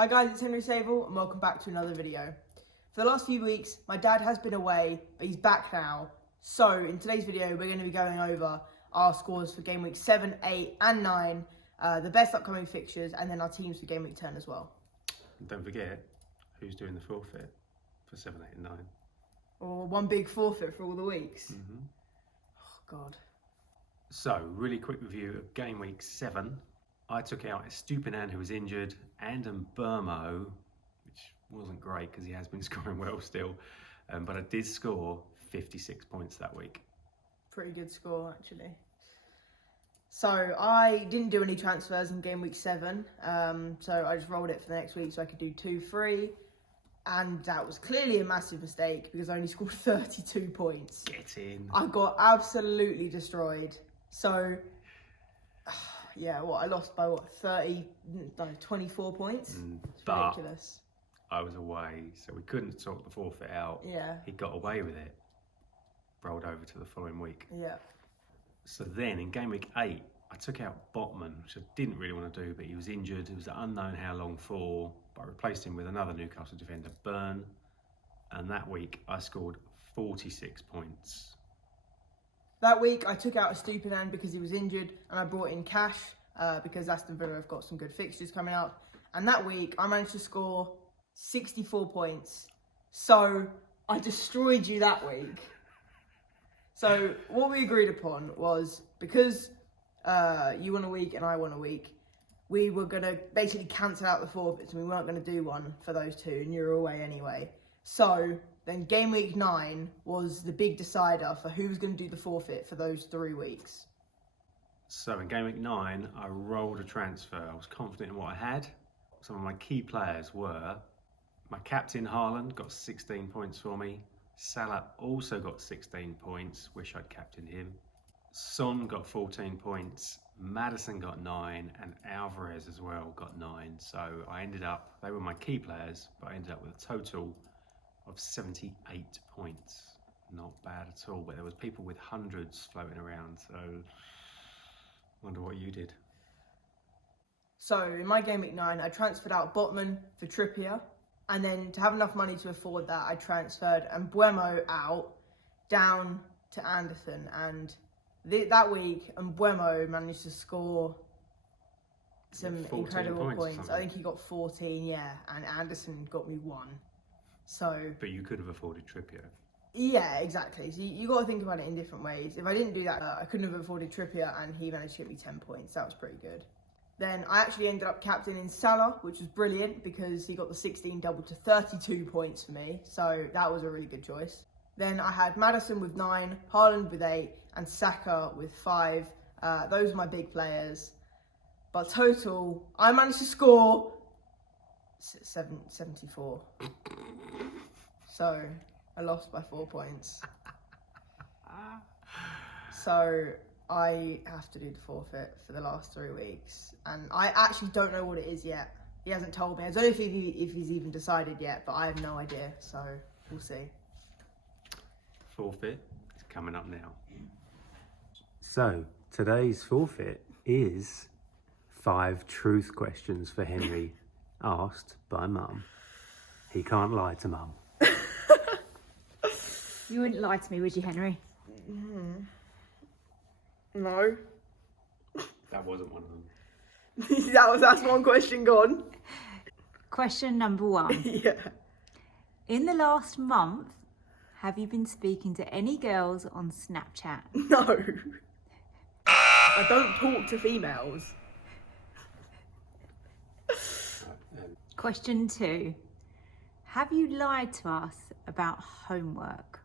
Hi guys, it's Henry Sable and welcome back to another video. For the last few weeks, my dad has been away, but he's back now. So in today's video, we're going to be going over our scores for Game Week 7, 8 and 9, the best upcoming fixtures, and then our teams for Game Week 10 as well. And don't forget, who's doing the forfeit for 7, 8 and 9? Or one big forfeit for all the weeks. Oh God. So, really quick review of Game Week 7. I took out Estupinan, who was injured, and Burmo, which wasn't great because he has been scoring well still, but I did score 56 points that week. Pretty good score, actually. So I didn't do any transfers in Game Week 7, so I just rolled it for the next week so I could do 2 free, and that was clearly a massive mistake because I only scored 32 points. Get in. I got absolutely destroyed. So, yeah, I lost by 24 points? It's ridiculous. I was away, so we couldn't sort the forfeit out. Yeah. He got away with it. Rolled over to the following week. Yeah. So then in Game Week 8, I took out Botman, which I didn't really want to do, but he was injured. It was unknown how long for, but I replaced him with another Newcastle defender, Burn. And that week I scored 46 points. That week I took out Estupinan because he was injured, and I brought in Cash because Aston Villa have got some good fixtures coming up. And that week I managed to score 64 points. So I destroyed you that week. So what we agreed upon was, because you won a week and I won a week, we were going to basically cancel out the forfeits and we weren't going to do one for those two, and you were away anyway. So then Game Week 9 was the big decider for who was going to do the forfeit for those 3 weeks. So in Game Week 9, I rolled a transfer. I was confident in what I had. Some of my key players were my captain, Haaland, got 16 points for me. Salah also got 16 points. Wish I'd captained him. Son got 14 points. Maddison got 9, and Alvarez as well got 9. So I ended up, they were my key players, but I ended up with a total of 78 points. Not bad at all, but there was people with hundreds floating around, so I wonder what you did. So in my Game Week 9, I transferred out Botman for Trippier, and then to have enough money to afford that, I transferred Mbeumo out down to Anderson, and that week Mbeumo managed to score some incredible points. I think he got 14, yeah, and Anderson got me 1. So, but you could have afforded Trippier. Yeah, exactly. So you got to think about it in different ways. If I didn't do that, I couldn't have afforded Trippier, and he managed to get me 10 points. That was pretty good. Then I actually ended up captaining Salah, which was brilliant because he got the 16 double to 32 points for me. So that was a really good choice. Then I had Maddison with 9, Haaland with 8, and Saka with 5. Those are my big players. But total, I managed to score 74. So I lost by 4 points. So I have to do the forfeit for the last 3 weeks, and I actually don't know what it is yet. He hasn't told me. I don't know if he's even decided yet, but I have no idea, so we'll see. Forfeit is coming up now. So today's forfeit is 5 truth questions for Henry asked by Mum. He can't lie to Mum. You wouldn't lie to me, would you, Henry? No. That wasn't one of them. That's one question gone. Question number 1. Yeah. In the last month, have you been speaking to any girls on Snapchat? No. I don't talk to females. Question 2. Have you lied to us about homework?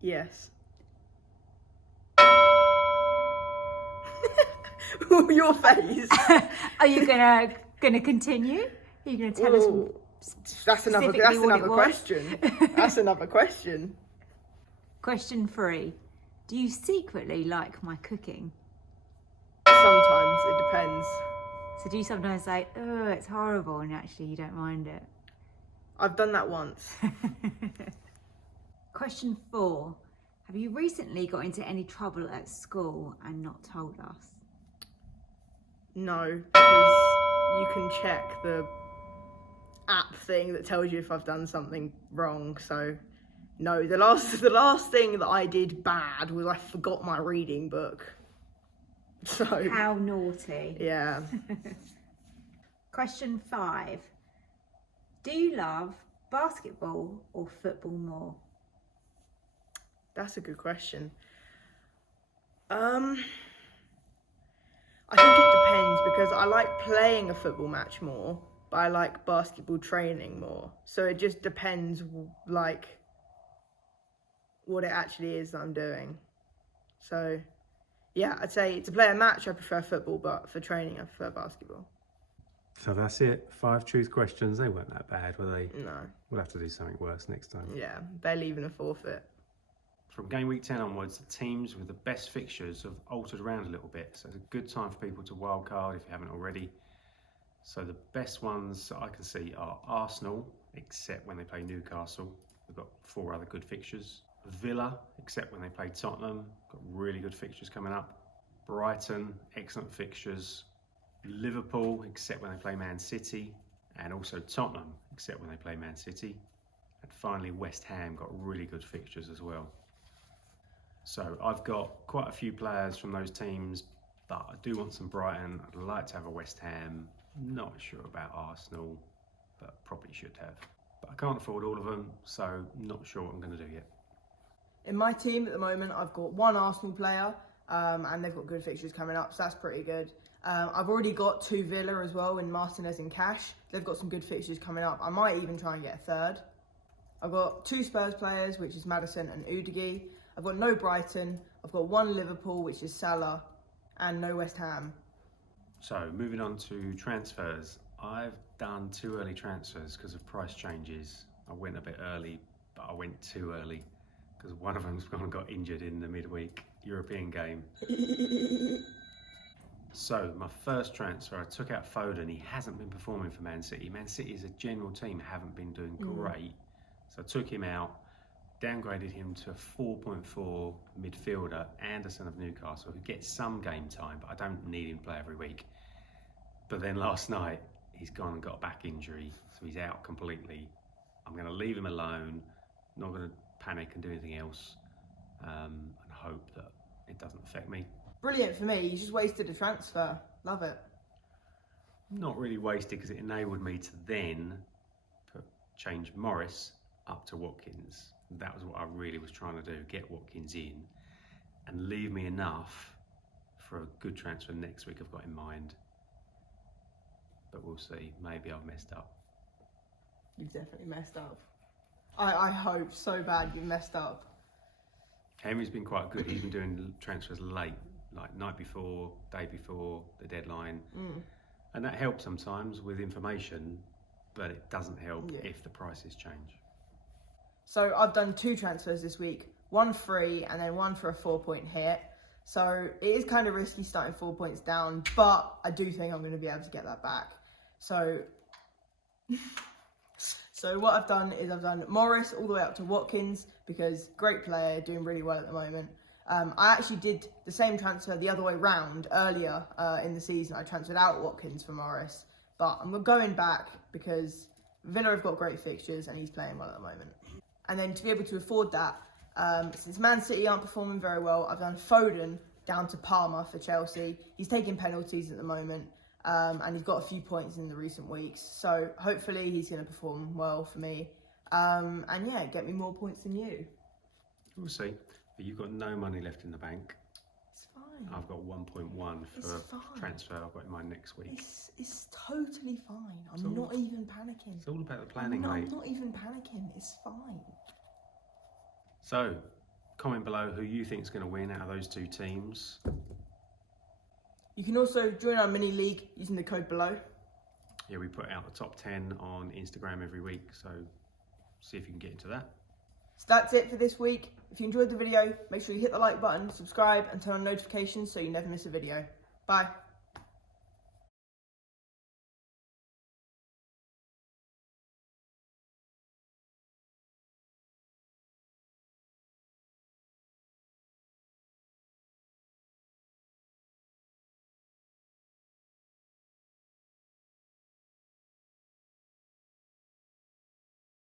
Yes. Your face. Are you gonna continue? Are you gonna tell us? That's another question. That's another question. Question 3. Do you secretly like my cooking? Sometimes, it depends. So do you sometimes say, oh, it's horrible, and actually you don't mind it? I've done that once. Question 4. Have you recently got into any trouble at school and not told us? No, because you can check the app thing that tells you if I've done something wrong. So no, the last thing that I did bad was I forgot my reading book. So How naughty. yeah. Question 5. Do you love basketball or football more? That's a good question. I think it depends, because I like playing a football match more, but I like basketball training more. So it just depends, like, what it actually is that I'm doing. So yeah, I'd say to play a match I prefer football, but for training I prefer basketball. So that's it. 5 truth questions. They weren't that bad, were they? No. We'll have to do something worse next time. Yeah, barely even a forfeit. From Gameweek 10 onwards, the teams with the best fixtures have altered around a little bit. So it's a good time for people to wildcard if you haven't already. So the best ones I can see are Arsenal, except when they play Newcastle. We've got 4 other good fixtures. Villa, except when they play Tottenham. Got really good fixtures coming up. Brighton, excellent fixtures. Liverpool, except when they play Man City. And also Tottenham, except when they play Man City. And finally, West Ham got really good fixtures as well. So I've got quite a few players from those teams, but I do want some Brighton. I'd like to have a West Ham. Not sure about Arsenal, but probably should have. But I can't afford all of them, so not sure what I'm going to do yet. In my team at the moment, I've got 1 Arsenal player, and they've got good fixtures coming up, so that's pretty good. I've already got 2 Villa as well, in Martinez and Cash. They've got some good fixtures coming up. I might even try and get a third. I've got 2 Spurs players, which is Maddison and Udigi. I've got no Brighton. I've got 1 Liverpool, which is Salah, and no West Ham. So moving on to transfers. I've done 2 early transfers because of price changes. I went a bit early, but I went too early because one of them's gone and got injured in the midweek European game. So my first transfer, I took out Foden. He hasn't been performing for Man City. Man City as a general team haven't been doing great. So I took him out, downgraded him to a 4.4 midfielder, Anderson of Newcastle, who gets some game time, but I don't need him to play every week. But then last night, he's gone and got a back injury, so he's out completely. I'm going to leave him alone, not going to panic and do anything else, and hope that it doesn't affect me. Brilliant for me. You just wasted a transfer. Love it. Not really wasted, because it enabled me to then change Morris up to Watkins. That was what I really was trying to do, get Watkins in and leave me enough for a good transfer next week I've got in mind. But we'll see, maybe I've messed up. You've definitely messed up. I hope so bad you've messed up. Henry's been quite good. He's been doing transfers late, like night before, day before the deadline. And that helps sometimes with information, but it doesn't help if the prices change. So I've done 2 transfers this week, 1 free and then 1 for a 4-point hit. So it is kind of risky starting 4 points down, but I do think I'm going to be able to get that back. So what I've done is I've done Morris all the way up to Watkins, because great player, doing really well at the moment. I actually did the same transfer the other way round earlier in the season. I transferred out Watkins for Morris, but I'm going back because Villa have got great fixtures and he's playing well at the moment. And then to be able to afford that, since Man City aren't performing very well, I've done Foden down to Palmer for Chelsea. He's taking penalties at the moment, and he's got a few points in the recent weeks. So hopefully he's going to perform well for me. And yeah, get me more points than you. We'll see. But you've got no money left in the bank. It's fine. I've got 1.1 for a transfer I've got in mind next week. It's totally fine. I'm not even panicking. It's all about the planning, mate. I'm not even panicking. It's fine. So, comment below who you think is going to win out of those 2 teams. You can also join our mini league using the code below. Yeah, we put out the top 10 on Instagram every week, so see if you can get into that. So that's it for this week. If you enjoyed the video, make sure you hit the like button, subscribe and turn on notifications so you never miss a video. Bye.